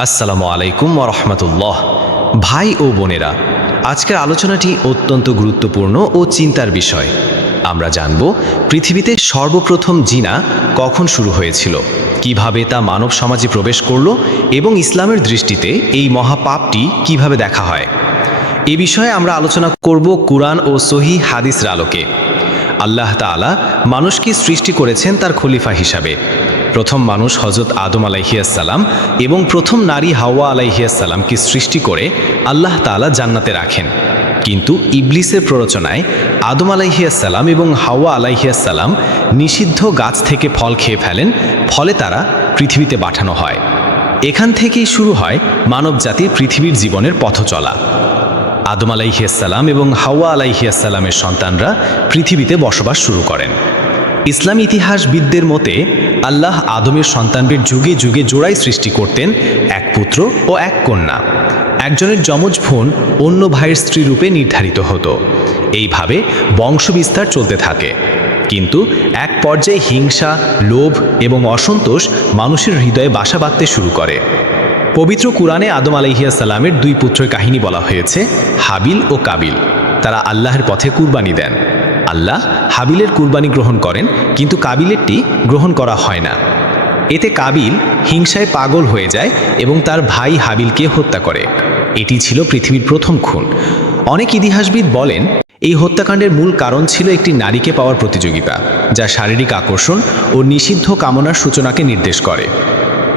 আসসালামু আলাইকুম ওয়া রাহমাতুল্লাহ। ভাই ও বোনেরা, আজকের আলোচনাটি অত্যন্ত গুরুত্বপূর্ণ ও চিন্তার বিষয়। আমরা জানব পৃথিবীতে সর্বপ্রথম জিনা কখন শুরু হয়েছিল, কিভাবে তা মানব সমাজে প্রবেশ করল এবং ইসলামের দৃষ্টিতে এই মহাপাপটি কিভাবে দেখা হয়। এ বিষয়ে আমরা আলোচনা করব কুরআন ও সহিহ হাদিসের আলোকে। আল্লাহ তাআলা মানুষকে সৃষ্টি করেছেন তার খলিফা হিসাবে। প্রথম মানুষ হযরত আদম আলাইহিসসালাম এবং প্রথম নারী হাওয়া আলাইহিসসালামকে সৃষ্টি করে আল্লাহ তাআলা জান্নাতে রাখেন। কিন্তু ইবলিসের প্ররোচনায় আদম আলাইহিসসালাম এবং হাওয়া আলাইহিসসালাম নিষিদ্ধ গাছ থেকে ফল খেয়ে ফেলেন, ফলে তারা পৃথিবীতে পাঠানো হয়। এখান থেকেই শুরু হয় মানবজাতির পৃথিবীর জীবনের পথ চলা। আদম আলাইহিসসালাম এবং হাওয়া আলাইহিসসালামের সন্তানরা পৃথিবীতে বসবাস শুরু করেন। ইসলামী ইতিহাসবিদদের মতে আল্লাহ আদমের সন্তানদের যুগে যুগে জোড়াই সৃষ্টি করতেন, এক পুত্র ও এক কন্যা। একজনের যমজ বোন অন্য ভাইয়ের স্ত্রী রূপে নির্ধারিত হতো। এইভাবে বংশবিস্তার চলতে থাকে। কিন্তু এক পর্যায়ে হিংসা, লোভ এবং অসন্তোষ মানুষের হৃদয়ে বাসা বাঁধতে শুরু করে। পবিত্র কুরআনে আদম আলাইহিসসালামের দুই পুত্রের কাহিনী বলা হয়েছে, হাবিল ও কাবিল। তারা আল্লাহর পথে কুরবানি দেন। আল্লাহ হাবিলের কুরবানি গ্রহণ করেন, কিন্তু কাবিলেরটি গ্রহণ করা হয় না। এতে কাবিল হিংসায় পাগল হয়ে যায় এবং তার ভাই হাবিলকে হত্যা করে। এটি ছিল পৃথিবীর প্রথম খুন। অনেক ইতিহাসবিদ বলেন এই হত্যাকাণ্ডের মূল কারণ ছিল একটি নারীকে পাওয়ার প্রতিযোগিতা, যা শারীরিক আকর্ষণ ও নিষিদ্ধ কামনার সূচনাকে নির্দেশ করে।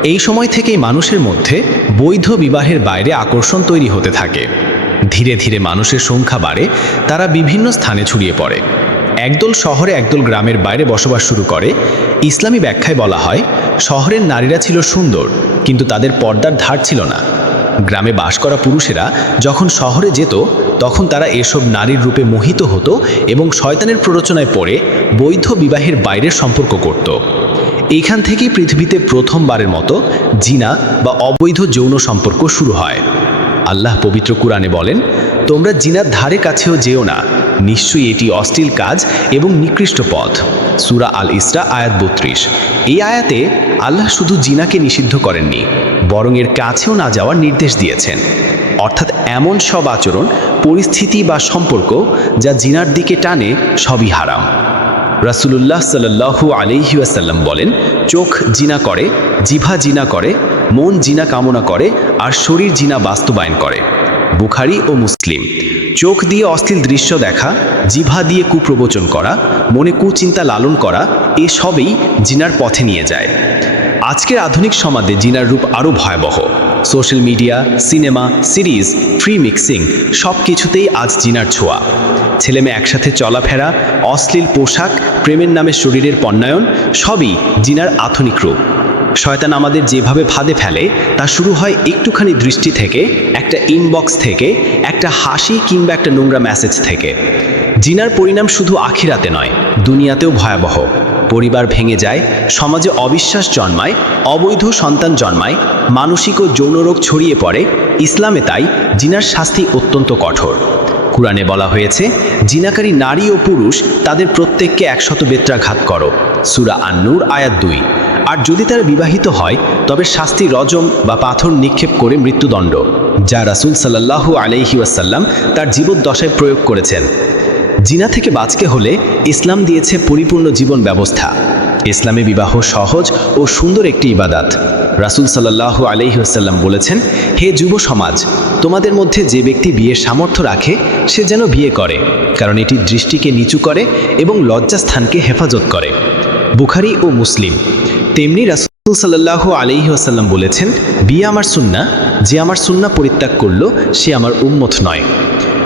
এই সময় থেকেই মানুষের মধ্যে বৈধ বিবাহের বাইরে আকর্ষণ তৈরি হতে থাকে। ধীরে ধীরে মানুষের সংখ্যা বাড়ে, তারা বিভিন্ন স্থানে ছড়িয়ে পড়ে। একদল শহরে, একদল গ্রামের বাইরে বসবাস শুরু করে। ইসলামী ব্যাখ্যায় বলা হয়, শহরের নারীরা ছিল সুন্দর, কিন্তু তাদের পর্দার ধার ছিল না। গ্রামে বাস করা পুরুষেরা যখন শহরে যেত, তখন তারা এসব নারীর রূপে মোহিত হতো এবং শয়তানের প্ররোচনায় পড়ে বৈধ বিবাহের বাইরের সম্পর্ক করত। এইখান থেকেই পৃথিবীতে প্রথমবারের মতো জিনা বা অবৈধ যৌন সম্পর্ক শুরু হয়। আল্লাহ পবিত্র কুরআনে বলেন, তোমরা জিনার ধারে কাছেও যেও না, নিশ্চয়ই এটি অশ্লীল কাজ এবং নিকৃষ্ট পথ। সূরা আল ইসরা আয়াত ৩২। এই আয়াতে আল্লাহ শুধু জিনাকে নিষিদ্ধ করেননি, বরং এর কাছেও না যাওয়ার নির্দেশ দিয়েছেন। অর্থাৎ এমন সব আচরণ, পরিস্থিতি বা সম্পর্ক যা জিনার দিকে টানে, সবই হারাম। রাসূলুল্লাহ সাল্লাল্লাহু আলাইহি ওয়াসাল্লাম বলেন, চোখ জিনা করে, জিহ্বা জিনা করে, মন জিনা কামনা করে, আর শরীর জিনা বাস্তবায়ন করে। বুখারী ও মুসলিম। চোখ দিয়ে অশ্লীল দৃশ্য দেখা, জিহ্বা দিয়ে কুপ্রবচন করা, মনে কুচিন্তা লালন করা, এসবই জিনার পথে নিয়ে যায়। আজকের আধুনিক সমাজে জিনার রূপ আরও ভয়াবহ। Social media, cinema, series, free mixing, সব কিছুতেই আজ জিনার ছোঁয়া। ছেলেমেয়ে একসাথে চলাফেরা, অশ্লীল পোশাক, প্রেমের নামে শরীরের পণ্যায়ন, সবই জিনার আধুনিক রূপ। শয়তান আমাদের যেভাবে ফাঁদে ফেলে, তা শুরু হয় একটুখানি দৃষ্টি থেকে, একটা ইনবক্স থেকে, একটা হাসি কিংবা একটা নোংরা মেসেজ থেকে। জিনার পরিণাম শুধু আখিরাতে নয়, দুনিয়াতেও ভয়াবহ। পরিবার ভেঙে যায়, সমাজে অবিশ্বাস জন্মায়, অবৈধ সন্তান জন্মায়, মানসিক ও যৌন রোগ ছড়িয়ে পড়ে। ইসলামে তাই জিনার শাস্তি অত্যন্ত কঠোর। কুরআনে বলা হয়েছে, জিনাকারী নারী ও পুরুষ তাদের প্রত্যেককে ১০০ বেত্রাঘাত করো। সূরা আন-নূর আয়াত ২। আর যদি তারা বিবাহিত হয়, তবে শাস্তি রজম বা পাথর নিক্ষেপ করে মৃত্যুদণ্ড, যা রাসূল সাল্লাল্লাহু আলাইহি ওয়াসাল্লাম তার জীবদ্দশায় প্রয়োগ করেছেন। জিনা থেকে বাঁচতে হলে ইসলাম দিয়েছে পরিপূর্ণ জীবন ব্যবস্থা। ইসলামে বিবাহ সহজ ও সুন্দর একটি ইবাদত। রাসূল সাল্লাল্লাহু আলাইহি ওয়াসাল্লাম বলেছেন, হে যুব সমাজ, তোমাদের মধ্যে যে ব্যক্তি বিয়ের সামর্থ্য রাখে, সে যেন বিয়ে করে, কারণ এটি দৃষ্টিকে নিচু করে এবং লজ্জাস্থানকে হেফাজত করে। বুখারী ও মুসলিম। তেমনি রাসূল সাল্লাল্লাহু আলাইহি ওয়াসাল্লাম বলেছেন, বিয়ে আমার সুন্নাহ, যে আমার সুন্নাহ পরিত্যাগ করল, সে আমার উম্মত নয়।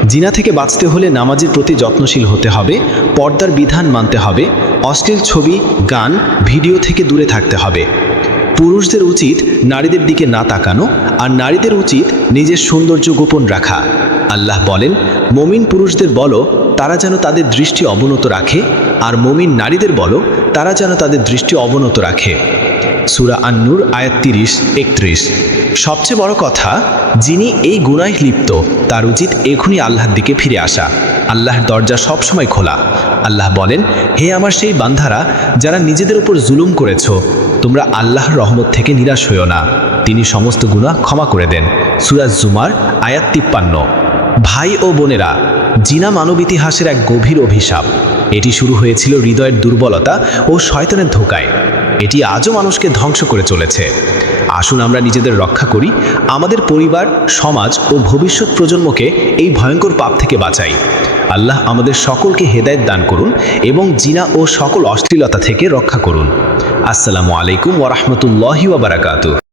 জিনা থেকে বাঁচতে হলে নামাজের প্রতি যত্নশীল হতে হবে, পর্দার বিধান মানতে হবে, অশ্লীল ছবি, গান, ভিডিও থেকে দূরে থাকতে হবে। পুরুষদের উচিত নারীদের দিকে না তাকানো, আর নারীদের উচিত নিজের সৌন্দর্য গোপন রাখা। আল্লাহ বলেন, মুমিন পুরুষদের বলো তারা যেন তাদের দৃষ্টি অবনত রাখে, আর মুমিন নারীদের বলো তারা যেন তাদের দৃষ্টি অবনত রাখে। সূরা আন-নূর আয়াত ৩০-৩১। সবচেয়ে বড় কথা, যিনি এই গুনাহে লিপ্ত, তার উচিত এখনই আল্লাহর দিকে ফিরে আসা। আল্লাহর দরজা সবসময় খোলা। আল্লাহ বলেন, হে আমার সেই বান্দারা যারা নিজেদের উপর জুলুম করেছ, তোমরা আল্লাহর রহমত থেকে নিরাশ হইও না, তিনি সমস্ত গুনাহ ক্ষমা করে দেন। সূরা জুমার আয়াত 53। ভাই ও বোনেরা, জিনা মানব ইতিহাসের এক গভীর অভিশাপ। এটি শুরু হয়েছিল হৃদয়ের দুর্বলতা ও শয়তানের ধোঁকায়। এটি আজও মানুষকে ধ্বংস করে চলেছে। আসুন আমরা নিজেদের রক্ষা করি, আমাদের পরিবার, সমাজ ও ভবিষ্যৎ প্রজন্মকে এই ভয়ঙ্কর পাপ থেকে বাঁচাই। আল্লাহ আমাদের সকলকে হেদায়েত দান করুন এবং জিনা ও সকল অশ্লীলতা থেকে রক্ষা করুন। আসসালামু আলাইকুম ওয়া রাহমাতুল্লাহি ওয়া বারাকাতুহু।